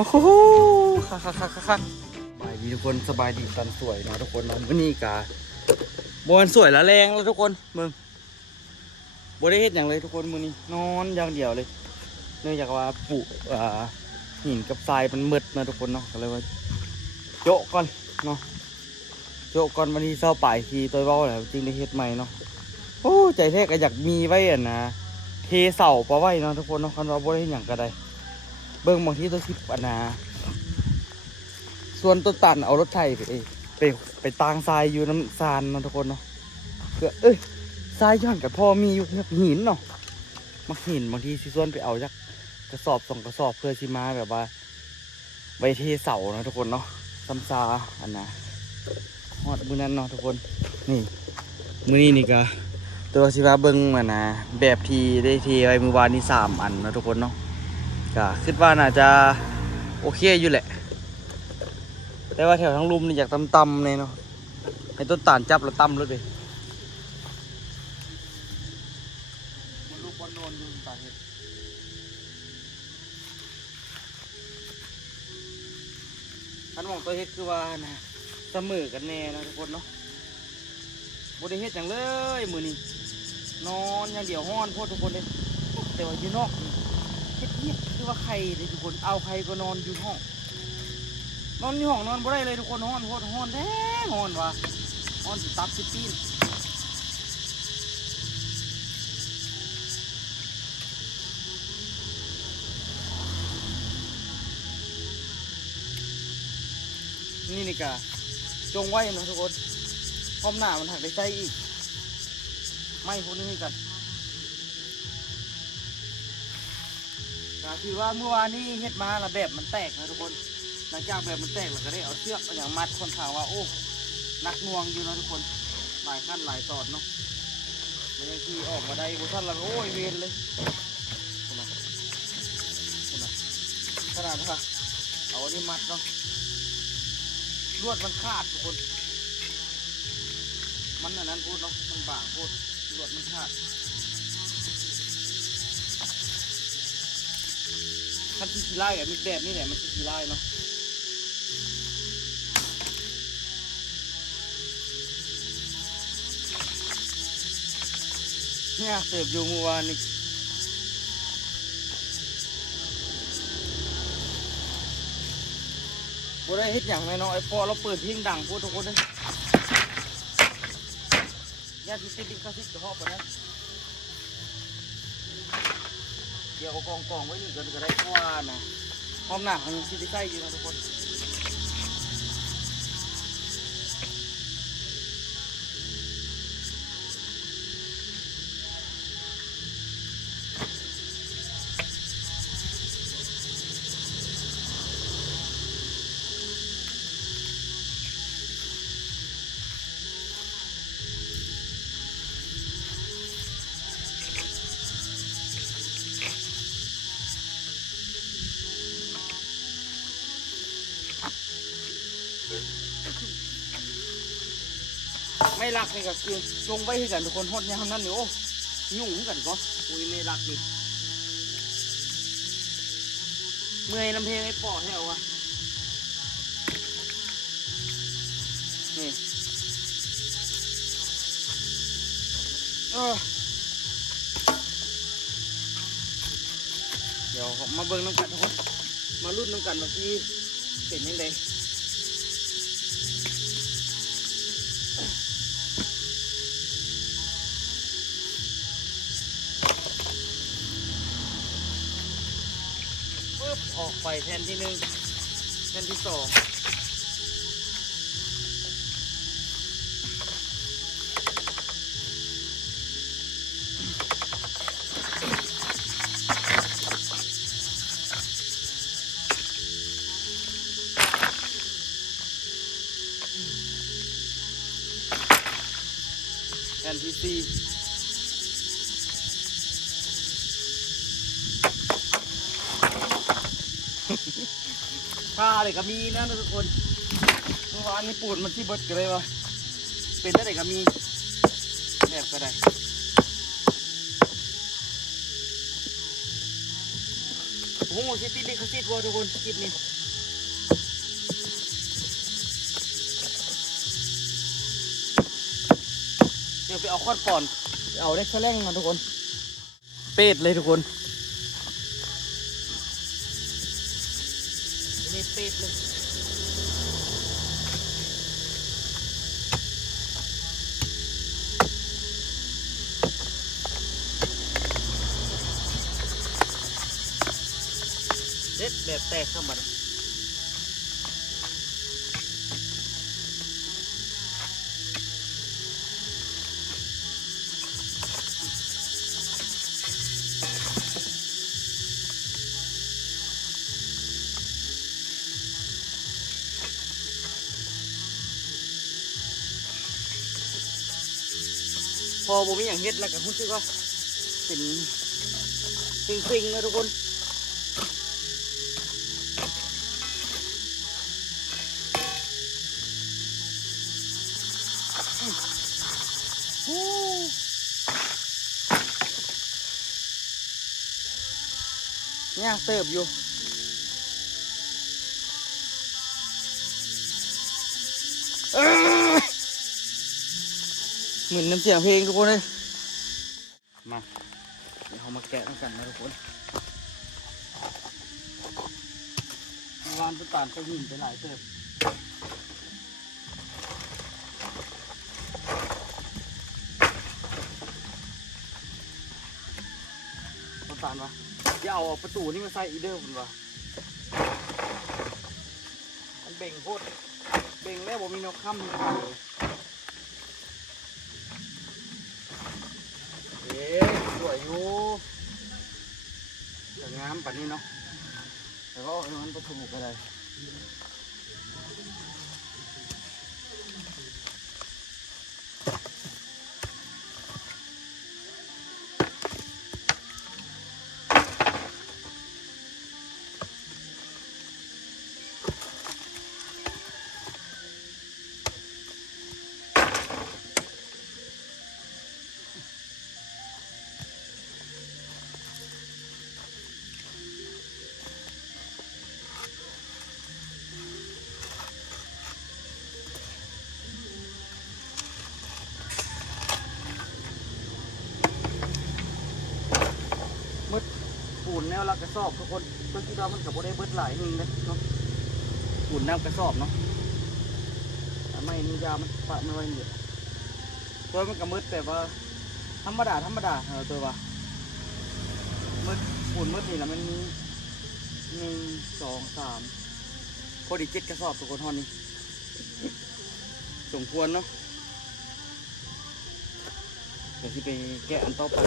โอ้โหค่ะสบายดีทุกคนสบายดีตันสวยนะทุกคนนะวันนี้กาบอลสวยละแรงแล้วทุกคนมึงบได้เฮ็ดอย่างเลยทุกคนมือนี้นอนอย่างเดียวเลยเนื่องจากว่าปุหินกับทรายมันมืดนะทุกคนเนาะก็เลยว่าโยกก่อนเนาะโยกก่อนวันที่เศร้าป่ายทีตัวเบ้าแล้วจริงได้เฮ็ดใหม่เนาะโอ้ใจแท้ก็อยากมีไว้อ่ะนะเทเสาปะไว้เนาะทุกคนเนาะคันว่าบ่ได้เฮ็ดหยังก็ได้เบิ่งบางทีตัวคิดอันนะส่วนต้นตันเอารถไถไปตางทรายอยู่น้ำซานเนาะทุกคนเนาะเพื่อทรายย้อนกับพ่อมีอยู่แบบหินเนาะมักหินบางทีสิส่วนไปเอาจากกระสอบ2 กระสอบเพื่อสิมาแบบว่าใบเทเสาเนาะทุกคนเนาะซ้ำซาอันนะฮอดมื้อนั้นเนาะทุกคนนี่มื้อนี้นี่ก็ตัวสิว่าเบิ่งมันนะแบบที่ได้เทไว้เมื่อวานนี้3 อันนะทุกคนเนาะก็คิดว่าน่าจะโอเคอยู่แหละแต่ว่าแถวทั้งลุมนี่อยากตำๆเลยเนาะให้ต้นตาลจับแล้วตำเลยดิลูกบอลโดนดูตาเห็ดอันมองตัวเห็ดคือว่านะเสมอกันแน่นะทุกคนเนาะบริเฮ็ดอย่างเลยมือนี้นอนอย่างเดียวห้อนโพดทุกคนเลยแต่ว่าอยู่นอกเฮ็ดเงียบคือว่าใครเลยทุกคนเอาใครก็นอนอยู่ห้องนอนอยู่ห้องนอนบ่ได้เลยทุกคนห้อนโพดห้อนแท้ห้อนว่ะห้อนสิตับสิปีนนี่กะจงไว้นะทุกคนพร้อมหน้ามันหักได้ใจอีกไม่พวกนี้กันคือว่าเมื่อวานนี้เฮ็ดมาละแบบมันแตกนะทุกคนหลังจากแบบมันแตกเราก็ได้เอาเชือกอย่างมัดคนข่าวว่าโอ้นักน่วงอยู่นะทุกคนหลายขั้นหลายตอนเนาะมันยังที่ออกมาได้บุท่านเราโอ้ยเวรเลยขนาดว่าเอาอันนี้มัดเนาะลวดมันขาดทุกคนมันอันนั้นพูดเนาะมันบางพูดลวดมันขาดขั้นที่กีไล่กับมีแบบนี้แหละมันที่กีไล่เนาะเนี่ยเสิร์ฟอยู่เมื่อวานนี้บ่ได้เฮ็ดอย่างไรเนาะไอ้พอเราเปิดเพลงดังพูดทุกคนเลยญาติติดกระซิบกระหอบไปนั้นเดี๋ยวเอากองไว้นี่ก็ได้กว่านะพร้อมหน้าของซิตี้ไส้อยู่นะทุกคนไม่รักนี่ก็คือลงไปให้กันทุกคนฮอดยามนั้นนี่โอ้ยุ่งกันก็อุ้ยไม่รักนี่เมื่อยน้ำเพลงไอ้ปอแถววะนี่เดี๋ยวมาเบิ่งน้ำกันทุกคนมาลุ้นน้ำกันว่าที่เป็นยังไงออกไปแทนที่1แทนที่2แทนที่4ผ้าเลยก็มีนะทุกคนเมื่อวานนี้ปูดมันที่เบิดกันเลยวะเป็นได้ก็มีแบบก็ได้ น โอ้โหสิติดลิขสิทธิ์ว่ะทุกคนคลิปนี้เดี๋ยวไปเอาค้อนปอนเอาได้แค่แรงมาทุกคนเป็ดเลยทุกคนนี่เป็ดเลยเด็ดแบบแตกเข้ามาพอผมมีอย่างเฮ็ดแล้วก็รู้สึกว่าเป็นซิงๆนะทุกคนเนี่ยเติบอยู่เหมือนน้ำเสียงเพลงทุกคนเลยมาเดี๋ยวเรามาแกะกันนะทุกคนวานตุตานก็หินไปหลายเติบตุตานวะอย่าเอาประตูนี่มาใส่อีเดอร์ผมวะมันเบ่งโคตรเบ่งแล้วผมมีนกข้ามมีขาเลยสวยอยู่สวยงามปัดนี้เนาะแต่ก็มันประตูก็ได้ปูนแนวลักกระสอบทุกคนเพื่อที่ว่ามันกับโบได้เบิดหลายนึงนะเนาะปูนแนวกระสอบเนาะไม่นี่ยามันปะไม่ไหวเนี่ยตัวมันกับมืดแต่ว่าธรรมดาตัวว่ามืดปูนมืดนี่แหละมันมี1 2 3พอดี7กระสอบทุกคนท่อนนี้สมควรเนาะเดี๋ยวที่ไปแกะอันต่อไป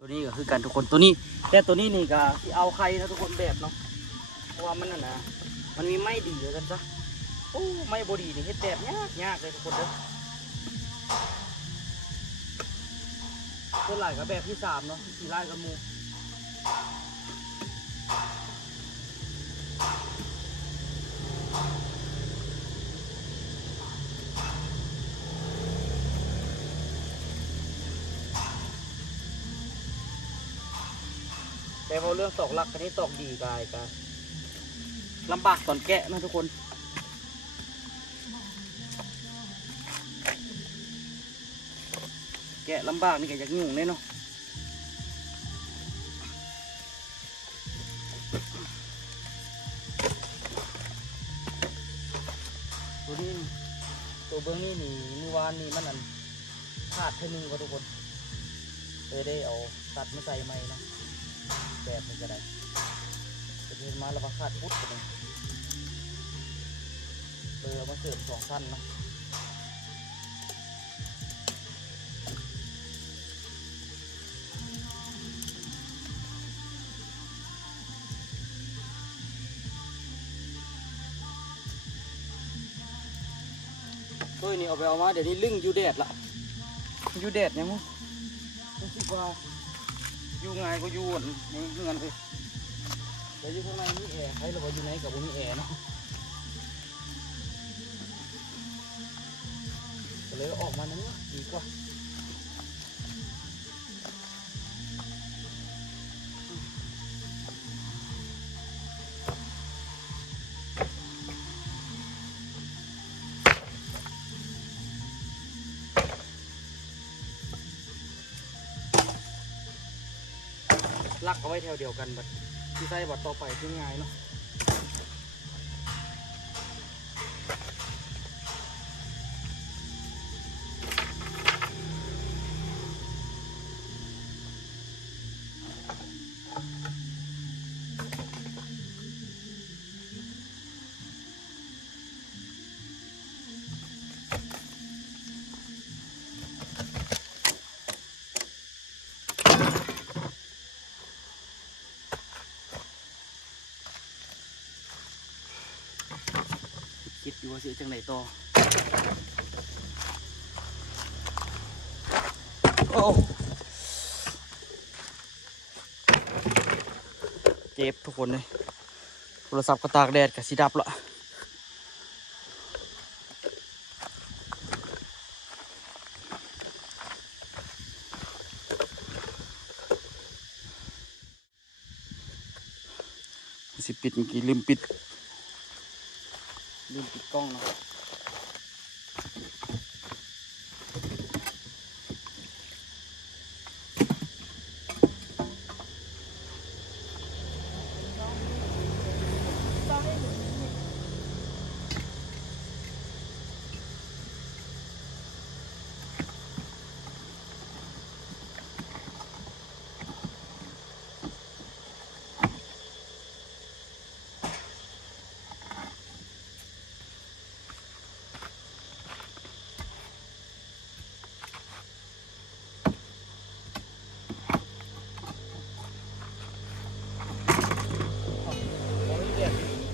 ตัวนี้ก็คือกันทุกคนตัวนี้แต่ตัวนี้นี่ก็ที่เอาใครนะทุกคนแบบเนาะเพราะว่ามันน่ะนะมันมีไม้ดีเลยกันซะโอ้ไม้บดีนี่เฮ็ดแบบยากเลยทุกคนเด้อตัวหลายกับแบบที่3เนาะที่ไล่กับมูแต่พอเรื่องตอกหลักกันนี้ตอกดีกายกันลำบากตอนแกะนะทุกคนแกะลำบากนี่ก็อยากยุ่งเลยเนาะตัวนี้ตัวเบื้องนี้นี่เมื่อวานนี่มันอันขาดเท่านึงก็ทุกคนเลยได้เอาตัดมาใส่ใหม่นะแบบนี้ก็ได้จะเดินมาแล้วก็ขาดพุทธกันเลยเอามาเสริม2 ชั้นนะตัวนี้เอาไปเอามาเดี๋ยวนี้ลึ่งอยู่แดดละอยู่แดดเนี่ยมั้งรู้สึกว่าอยู่ไงก็อยู่นี่เงินไปเดี๋ยวอยู่ข้างในนี่แอร์ให้เราอยู่ไหนกับบุญแอร์เนาะก็เลยออกมานั้นดีกว่า ลักเอาไว้แถวเดียวกันบัดที่ใส่บัดต่อไปที่ง่ายเนาะคิดอยู่ว่าสิจังไหนต่อโอ้เจ็บทุกคนเลยโทรศัพท์ก็ตากแดดกับสีดับละสิปิดเมื่อกี้ลืมปิดกล้องเนาะ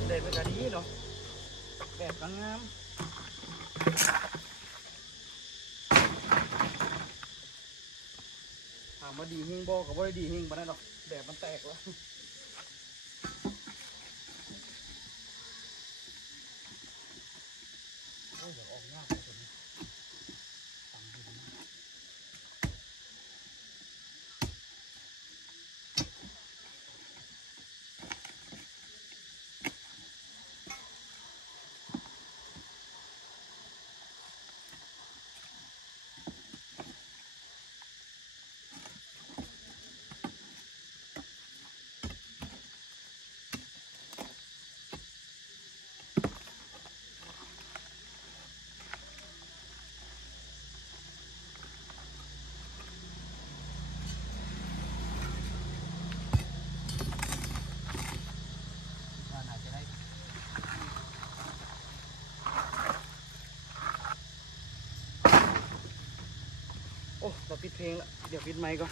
แดดเป็นแบบนี้เนาะแดดก็งามถามว่าดีหิ้งบ่กับว่าดีหิ้งบ่ได้ดอกแดดมันแตกแล้วโอ้ยเดี๋ยวออกยากเลยต่ำอยู่นะว่าน่าจะได้โอ้เราปิดเพลงละเดี๋ยวปิดไมค์ก่อน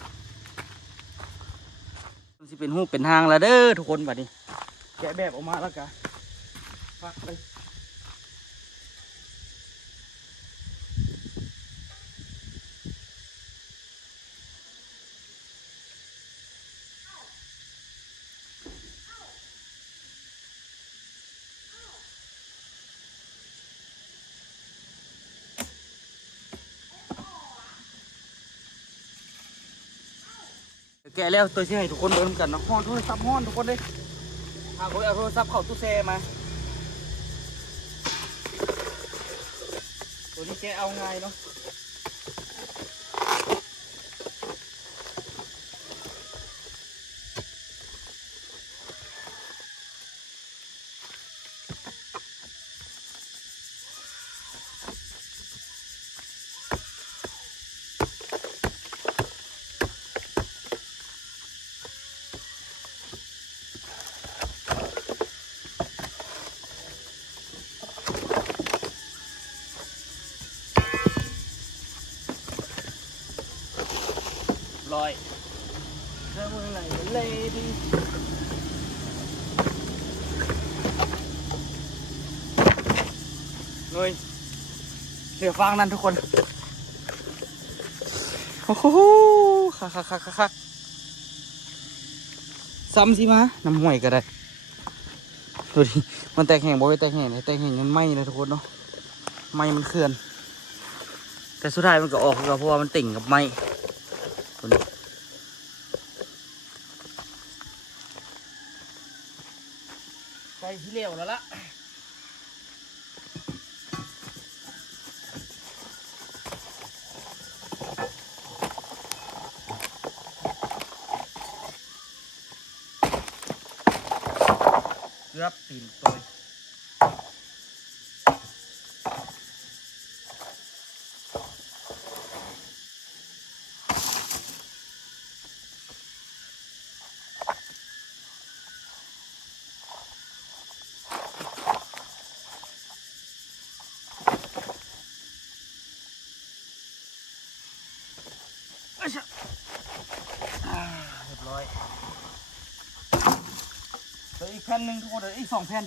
มันสิเป็นหูเป็นหางแล้วเด้อทุกคนบัดนี้แกะแบบออกมาแล้วกันพักเลยแกะแล้วตัวที่ให้ทุกคนเดินกันเนาะห้อนโทรศัพท์ห้อนทุกคนเลยหาคนเอาโทรศัพท์เข้าตู้แช่มาตัวนี้แกะเอาง่ายเนาะลอยเธอเมื่อไหร่เลดี้เลยเดี๋ยวฟังนั่นทุกคนโอ้โหคักซ้ำสิมาน้ำห่วยก็ได้ดูดิมันแตกแห้งบ่ไปแตกแห้งเลยแตกแห้งมันไหม้เลยทุกคนเนาะไหม้มันเคลื่อนแต่สุดท้ายมันก็ออกก็เพราะว่ามันติ่งกับไหม้ตัวนี้ใส่ที่เหลวแล้วล่ะ กือบตีนตัวเรียบร้อยเดี๋ยวอีกแผ่นหนึ่งทุกคนเดี๋ยวอีก2 แผ่น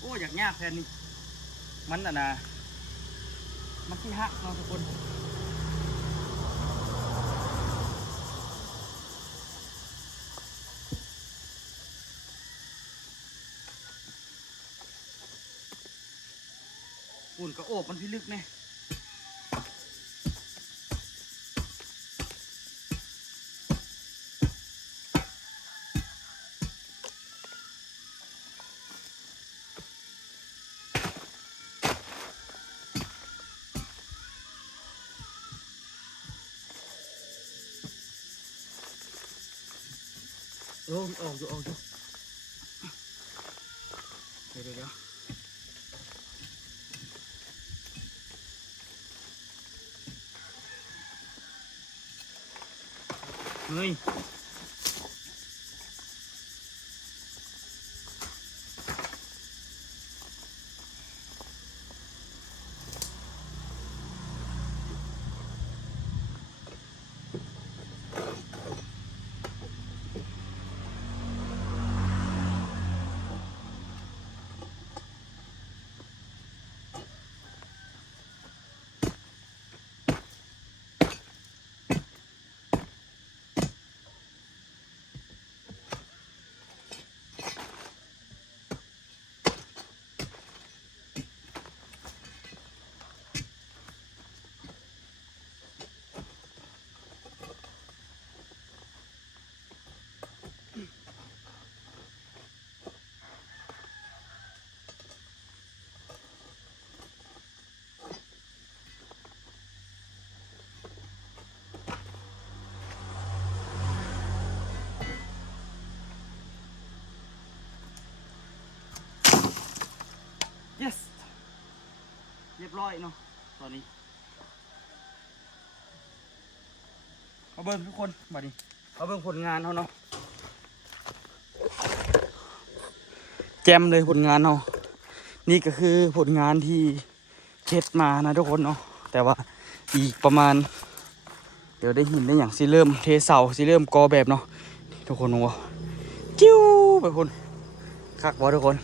โอ้อยากยากแผ่นนี้มันน่ะนะมันที่หักเนาะทุกคนปุ่นกระโอบมันพิลึกเนี่ยออกอยู่เดี๋ยวเฮ้ยyes เรียบร้อยเนาะตอนนี้เอาเบิ้งทุกคนมาดิเอาเบิ้งผลงานเขาเนาะแจมเลยผลงานเรานี่ก็คือผลงานที่เฮ็ดมานะทุกคนเนาะแต่ว่าอีกประมาณเดี๋ยวได้หินได้อย่างสิเริ่มเทเสาสิเริ่มก่อแบบเนาะทุกคนวะจิ้วไปคนคักวะทุกคน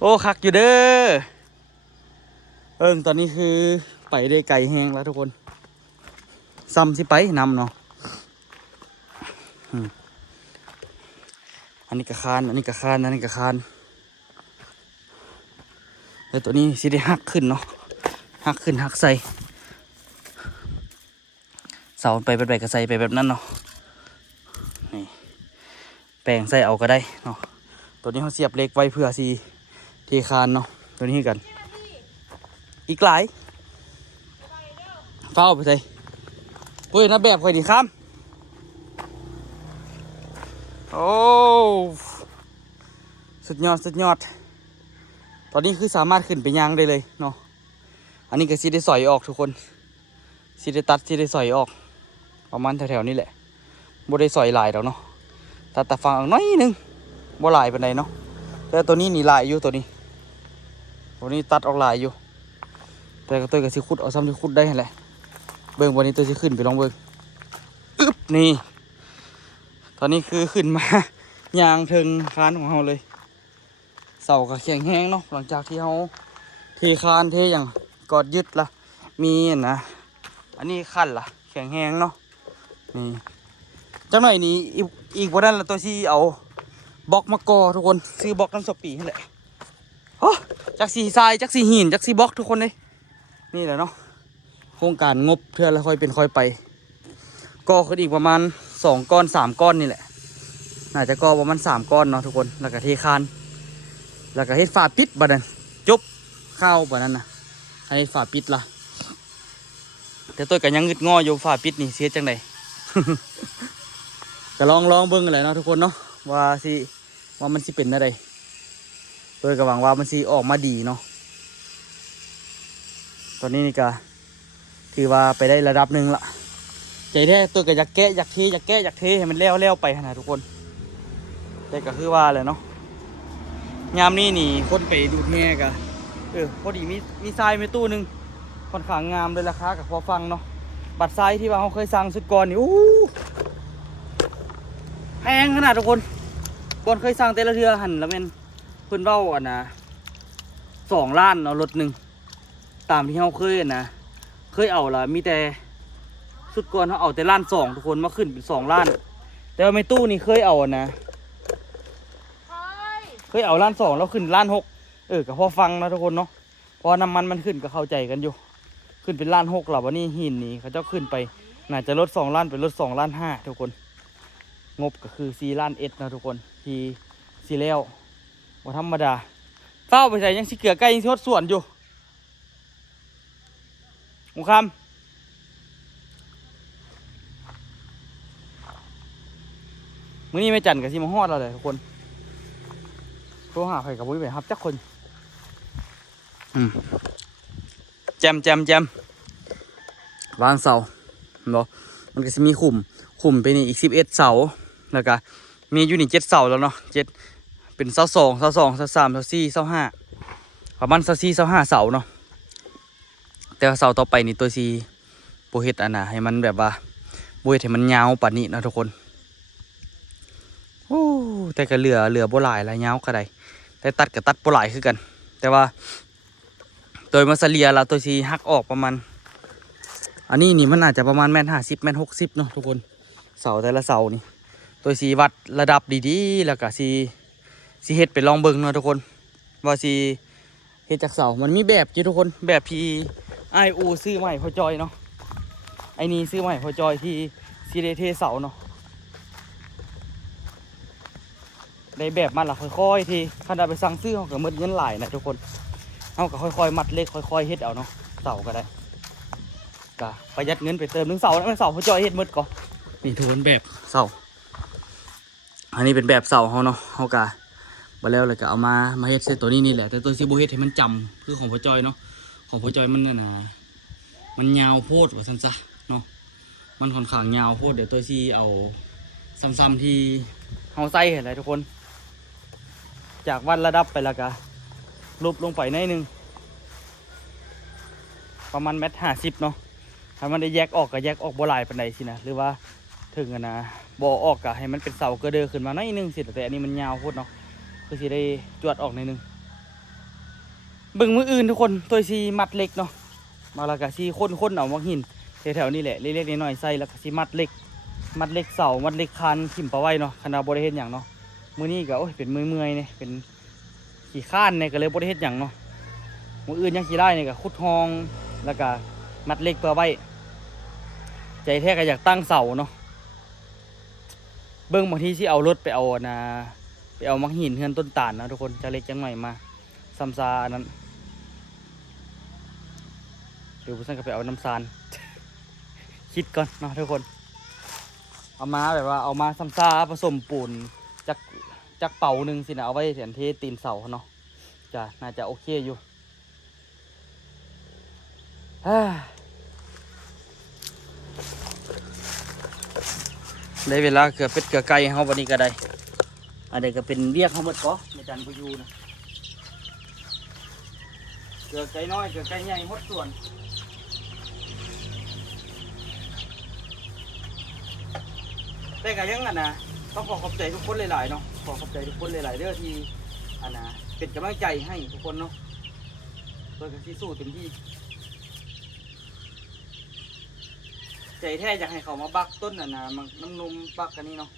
โอ้คักอยู่เด้อตอนนี้คือไปได้ไกลแห้งแล้วทุกคนซ้ำสิไปนำเนาะอันนี้กระคานอันนี้กระคานอันนี้กระคานแล้วตัวนี้สิได้หักขึ้นเนาะหักขึ้นหักใส่เสาไปแบบกระใส่ไปแบบนั้นเนาะนี่แปลงใส่เอาก็ได้เนาะตัวนี้เขาเสียบเหล็กไว้เพื่อสิเทคานเนาะตัวนี้กันอีกหลายเฝ้าไปใส่เฮ้ยนะแบบค่อยดีครับโอ้สุดยอดตอนนี้คือสามารถขึ้นไปย่างได้เลยเนาะอันนี้ก็สิได้สอยออกทุกคนสิได้ตัดสิได้สอยออกประมาณแถวๆนี้แหละบ่ได้สอยหลายแล้วเนาะตัดแต่ฟังน้อยนึงบ่หลายปานใดเนาะแต่ตัวนี้นี่หลายอยู่ตัวนี้ตัดออกหลายอยู่แต่ก็ตัวก็สิขุดเอาซ้ำที่ขุดได้แหละเบิ่งวันนี้ตัวสิขึ้นไปลองเบิ่งอึ๊บนี่ตอนนี้คือขึ้นมายางถึงคานของเราเลยเสาก็แข็งแห้งเนาะหลังจากที่เราเทคานเทอย่างกอดยึดละมีนะอันนี้ขั้นละแข็งแห้งเนาะนี่จังหน่อยนี้อีกวันนั้นละตัวที่เอาบล็อกมากอทุกคนซื้อบล็อกน้ำสปีนี่แหละโอ้จักสีทรายจักสีหินจักสีบล็อกทุกคนเลยนี่แหละเนาะโครงการงบเพื่อแล้วค่อยเป็นค่อยไป ก่อขึ้นอีกประมาณ2 ก้อน3 ก้อนนี่แหละน่าจะก่อประมาณ3 ก้อนเนาะทุกคนแล้วก็เทคานแล้วก็เฮ็ดฝาปิดบัดนั้นจบข้าวบัดนั้นนะอันนี้ฝาปิดล่ะแต่ตัวก็ยังงึดงออยู่ฝาปิดนี่เสียจังได ก็ลองเบิ่งกันแหละเนาะทุกคนเนาะว่ามันสิเป็นอะไรตัวก็หวังว่ามันสิออกมาดีเนาะตอนนี้นี่ก็ถือว่าไปได้ระดับหนึ่งละใจแท้ตัวก็อยากแก้อยากเทให้มันแล้วไปนะทุกคนแต่ก็คือว่าเลยเนาะยามนี้นี่คนไปดูดแง่กะพอดีมีทรายมีตู้หนึ่งค่อนข้างงามเลยราคากับพอฟังเนาะบัตรทรายที่ว่าเขาเคยสั่งสุดก่อนนี่แพงขนาดทุกคนก่อนเคยสั่งแต่ละเทือหันแล้วเป็นเพิ่นเว้าอ่ะนะ2 ล้านเอารถหนึ่งตามที่เขาเคยนะเคยเอาละมีแต่สุดก่อนเขาเอาแต่1.2 ล้านทุกคนมาขึ้นเป็น2 ล้านแต่ว่าไม่ตู้นี่เคยเอานะเคยเอา1.2 ล้านแล้วขึ้น1.6 ล้านก็พอฟังนะทุกคนเนาะพอน้ำมันขึ้นก็เข้าใจกันอยู่ขึ้นเป็น1.6 ล้านหรอวันนี้หินนี่เขาเจ้าขึ้นไปน่าจะลด2 ล้านเป็นลด2.5 ล้าน ทุกคนงบก็คือ4.1 ล้านนะทุกคนที่สีแล้วว่าธรรมดาเฝ้าไปใส่ยังสิเกลือใกล้ยังสิฮดส่วนอยู่องคำมื้อนี้ไม่จันกับสิมาฮอดเราเลยทุกคนโทรหาใครกับบุ้ยไปครับจักคนแจมวางเสาเนาะมันก็จะมีขุมไปนี่อีก11 เสาแล้วก็มีอยู่นี่7 เสาแล้วเนาะ7เป็นเสา2 เสา 2 เสา 3 เสา 4 เสา 5ประมาณเสา 4 เสา 5 เสาเนาะแต่ว่าเสาต่อไปนี่ตัวโบเฮ็ดอันน่ะให้มันแบบว่าโบเฮ็ดให้มันยาวปานนี้นะทุกคนโอ้แต่ก็เหลือโบหลายละยาวก็ได้แต่ตัดก็ตัดโบหลายคือกันแต่ว่าโดยมาเฉลี่ยแล้วตัวหักออกประมาณอันนี้นี่มันอาจจะประมาณ1.50 1.60 เนาะทุกคนเสาแต่ละเสานี่ตัววัดระดับดีๆแล้วก็เฮ็ดไปลองเบิ่งเนาะทุกคนว่าเฮ็ดจากเสามันมีแบบอยู่ทุกคนแบบที่IO ซื้อใหม่พอจอยเนาะไอ้นี่ซื้อใหม่พอจอยที่ซีเดเทเสาเนาะได้แบบมันละค่อยๆทีขนาดไปสั่งซื้อเขาก็หมดเงินหลายนะทุกคนเขาก็ค่อยๆมัดเล็กค่อยๆเฮ็ดเอาเนาะเสาก็ได้ก็ประหยัดเงินไปเติม1 เสาแล้วมันเสาพอจอยเฮ็ดหมดก่อนนี่ทุกคนแบบเสาอันนี้เป็นแบบเสาเขาเนาะเขาก็มาแล้วเลยก็เอามาเฮ็ดเซตตัวนี้นี่แหละแต่ตัวซีโบเฮ็ดให้มันจำคือของพอจอยเนาะของพอจอยมันน่ะนะมันยาวโพดว่าซั่นซะเนาะมันค่อนข้างยาวโพดเดี๋ยวตัวซีเอาซ้ำๆที่เฮาใส่เห็นไรทุกคนจากวัดระดับไปแล้วก็ลุบลงไปหน่อยนึงประมาณ1.50 เนาะถ้ามันได้แยกออกก็แยกออกบ่หลายปานใดสินะหรือว่าถึงนะบ่ออกก็ให้มันเป็นเสากระเดอขึ้นมาหน่อยนึงสิแต่อันนี้มันยาวโพดเนาะคือสิได้จวดออกหน่อยนึงเบิ่งมืออื่นทุกคนตัวซีมัดเล็กเนาะมาแล้วก็ซีค้นเอามักหินแถวๆนี่แหละเล็กๆน้อยๆใส่แล้วก็ซีมัดเล็กเสามัดเล็กคานขิมปะไว้เนาะคณะบริเฮ็ดอย่างเนาะมื้อนี้ก็โอ้ยเป็นเมื่อยเนี่ยเป็นขี้ข้านเนี่ยก็เลยบริเฮ็ดอย่างเนาะมื้ออื่นยังขี้ได้เนี่ยก็ขุดห้องแล้วก็มัดเล็กเพื่อไว้ใจแท้ก็อยากตั้งเสาเนาะเบิ่งบางทีที่เอารถไปเอามักหินเฮือนต้นตาลนะทุกคนจะเล็กจังหน่อยมาซ้ำซาอันนั้นหรือผู้สั่งก็ไปเอาน้ำซาน คิดก่อนเนาะทุกคนเอามาแบบว่าเอามาซ้ำซาผสมปูนจักเป่าหนึ่งสินะเอาไว้แทนที่ตีนเสาเนาะจะน่าจะโอเคอยู่ได้เวลาเกือบเป็ดเกือบไก่เขาวันนี้ก็ได้อันนี้ก็เป็นเรียกเขาหมดก็ในการประยูนะเกือบไก่น้อยเกือบไก่ใหญ่หมดส่วนแต่ก็ยังนะต้องขอบใจทุกคนหลายๆเนาะขอบใจทุกคนหลายๆเรื่องที่เป็นกำลังใจให้ทุกคนเนาะเพื่อที่สู้เต็มที่ใจแท้อยากให้เขามาบักต้นมันน้ำนมบักกันนี่เนาะ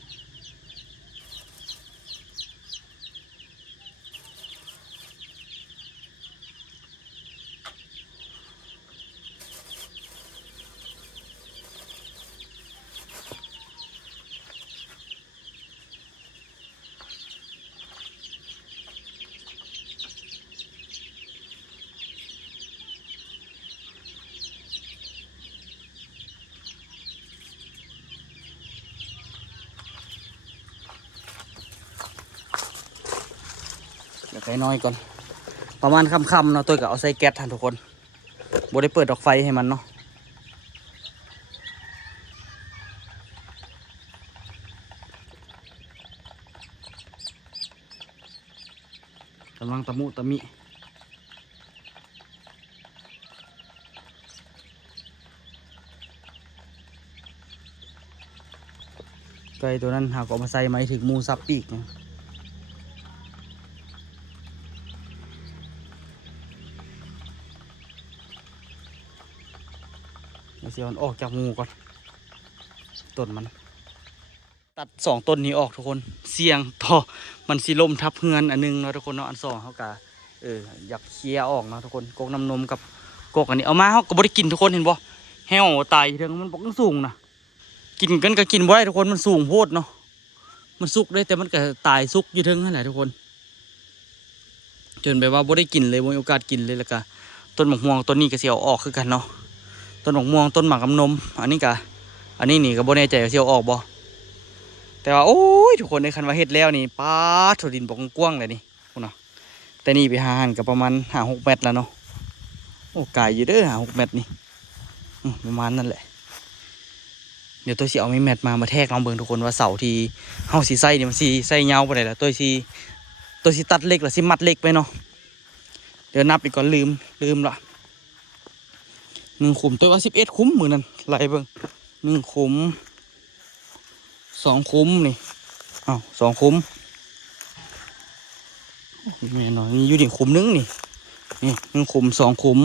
ไก่น้อยก่อนประมาณค่ำๆเนาะตัวก็เอาใส่แก๊สทันทุกคนบ่ได้เปิดดอกไฟให้มันเนาะกำลังตะมุตะมิไก่ตัวนั้นหากเอามาใส่ไม้ถึงมูซับปีกเนี่ยเสียมันออกจากมูก่อนต้นมันตัด2ต้นนี้ออกทุกคนเสี่ยงต่อมันสิล่มทับเฮือนอันนึงเนาะทุกคนเนาะอันสองเขากะอยากเคลียร์ออกเนาะทุกคนกกน้ำนมกับกกอันนี้เอามาเขาก็บ่ได้กินทุกคนเห็นบ่แห้วตายเถิงมันบอกสูงนะกินกันก็กินบ่ได้ทุกคนมันสูงโพดเนาะมันสุกได้แต่มันก็ตายสุกอยู่เถิงนั่นแหละทุกคนจนแบบว่าบ่ได้กินเลยบ่มีโอกาสกินเลยแล้วก็ต้นหมกม่วงต้นนี้ก็สิเอาออกคือกันเนาะต้นหมกม่วงต้นหมากน้ำนมอันนี้นี่ก็บ่แน่ใจว่าสิเอาออกบ่แต่ว่าโอ้ยทุกคนในคันว่าเฮ็ดแล้วนี่ป้าถดินบอกกว้างเลยนี่คุณเนาะแต่นี่ไปหาหันกับประมาณ5-6 เมตรแล้วเนาะโอ้ไกลอยู่เด้อ5-6 เมตรนี่ประมาณนั่นแหละเดี๋ยวตัวสิเอาไม้แมทมาแทกลองเบิ่งทุกคนว่าเสาที่เฮาสิใส่นี่มันสิใส่ยาวปานใดล่ะตัวสิตัดเล็กหรือสิมัดเล็กไปเนาะเดี๋ยวนับอีกก่อนลืมละ1 ขุมตัวว่า11 ขุมมื้อนั้นไล่เบิ่ง1 ขุม2 ขุมนี่2 ขุมแม่นอนนี่อยู่นี่ขุมนึงนี่1 ขุม2 ขุม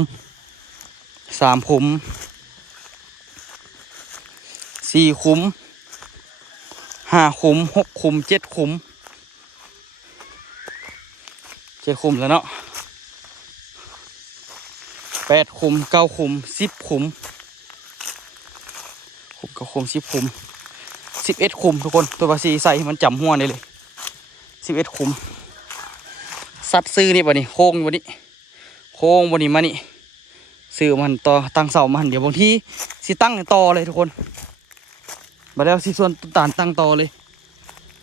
3 ขุม4 ขุม5 ขุม6 ขุม7 ขุม7 ขุมแล้วเนาะ8 ขุม9 ขุม10 ขุม9 ขุม10 ขุม11 ขุมทุกคนตัวภาษีใส่มันจำหัวได้เลย11 ขุมซัดซื้อนี่บ่นี่โค้งบ่นี่มานี่ซื้อมันต่อตั้งเสามันเดี๋ยวบางทีสิตั้งต่อเลยทุกคนบัดแล้วสิส่วนต้นตาลตั้งต่อเลย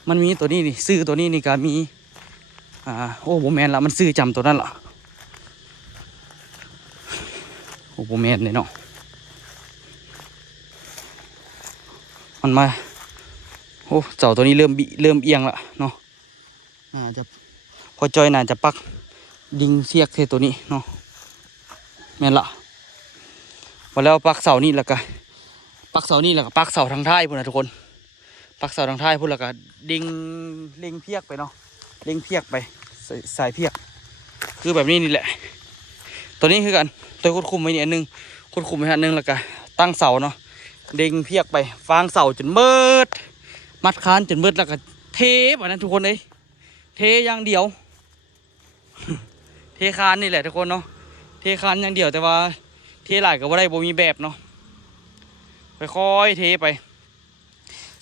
มันมีตัวนี้นี่ซื้อตัวนี้นี่ก็มีโอ้โหแมนละมันซื้อจำตัวนั้นละโอ้โหแมนเลยเนาะมันมาโอ้เจ้าตัวนี้เริ่มเอียงละเนาะจะพอจอยน่าจะปักดิงเสียกเทตัวนี้เนาะแม่นละพอแล้วปักเสานี่แล้วก็ปักเสาทางท้ายพุ่นนะทุกคนปักเสาทางท้ายพุ่นแล้วก็ดิงเล็งเพียกไปเนาะเล็งเพียกไปสายเพียกคือแบบนี้นี่แหละตัวนี้คือกันตัวควบคุมไว้นี่อันนึงควบคุมไว้อันนึงแล้วก็ตั้งเสาเนาะเล็งเพียกไปฟางเสาจนเบิดมัดคานจนเบิดแล้วก็เทแบบนั้นทุกคนเลยเทอย่างเดียวเทคานนี่แหละทุกคนเนาะเทคานอย่างเดียวแต่ว่าเทหลายก็บ่ได้บ่มีแบบเนาะค่อยๆเทไป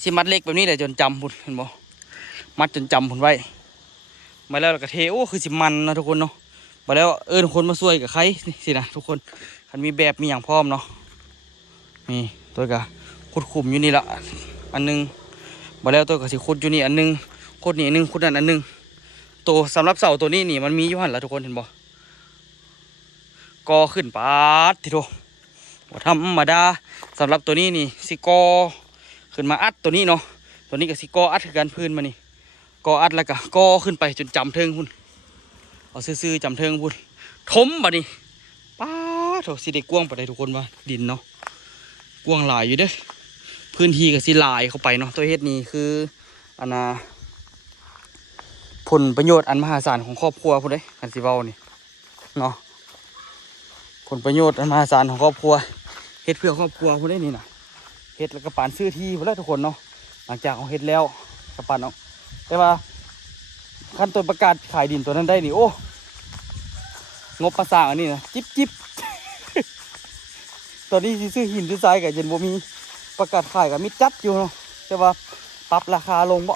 สิมัดเล็กแบบนี้แหละจนจำพุ่นเห็นบ่มัดจนจำพุ่นไว้มาแล้วก็เทโอ้คือสิมันนะทุกคนเนาะมาแล้วคนมาช่วยกับใครสินะทุกคนคันมีแบบมีอย่างพร้อมเนาะนี่ตัวก็ขุดขุมอยู่นี่ละอันนึงมาแล้วตัวก็สิขุดอยู่นี่อันนึงขุดนี่อันนึงขุดนั่นอันนึงตัวสำหรับเสาตัวนี้นี่มันมีอยู่หันละทุกคนเห็นบ่กอขึ้นปาดทีโดว่าธรรมดาสำหรับตัวนี้นี่สิกอขึ้นมาอัดตัวนี้เนาะตัวนี้ก็สิกออัดกันพื้นมานี่กออัดแล้วก็กอขึ้นไปจนจำเทิงพุ่นเอาซื่อๆจำเทิงพุ่นทมบ่นี่ป้าโถสิได้กว้างไปได้ทุกคนว่าดินเนาะกว้างหลายอยู่เด้อพื้นที่ก็สิหลายเข้าไปเนาะตัวเฮ็ดนี่คือผลประโยชน์อันมหาศาลของครอบครัวพุ่นเด้คันสิเว้านี่เนาะผลประโยชน์อันมหาศาลของครอบครัวเฮ็ดเพื่อครอบครัวพุ่นเด้นี่นะเฮ็ดแล้วก็ปานซื้อที่พุ่นแล้วทุกคนเนาะหลังจากเอาเฮ็ดแล้วก็ปานเนาะแต่ว่าขั้นตอนประกาศขายดินตัวนั้นได้นี่โอ้งบประสร้างอันนี้นะจิ๊บ ตอนนี้ซื้อหินซื้อทรายกับเย็นบ่มีประกาศขายกับมิดจัดอยู่เนาะแต่ว่าปรับราคาลงบ่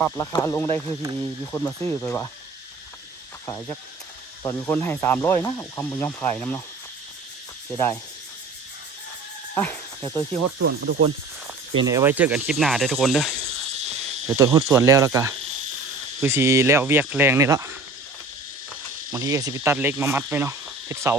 ปรับราคาลงได้คือที่มีคนมาซื้อตัวว่าขายจักตอนมีคนให้300นะคำบุญยอมขายน้ำเนาะเสียดายเดี๋ยวตัวที่ฮดส่วนทุกคนเป็นเอาไว้เจอกันคลิปหน้าได้ทุกคนเด้อเดี๋ยวตัวฮดส่วนแล้วก็ คือสีแล้วเวียกแรงนี่ละบางทีก็สิไปตัดเล็กมามัดไว้เนาะเฮ็ดเสา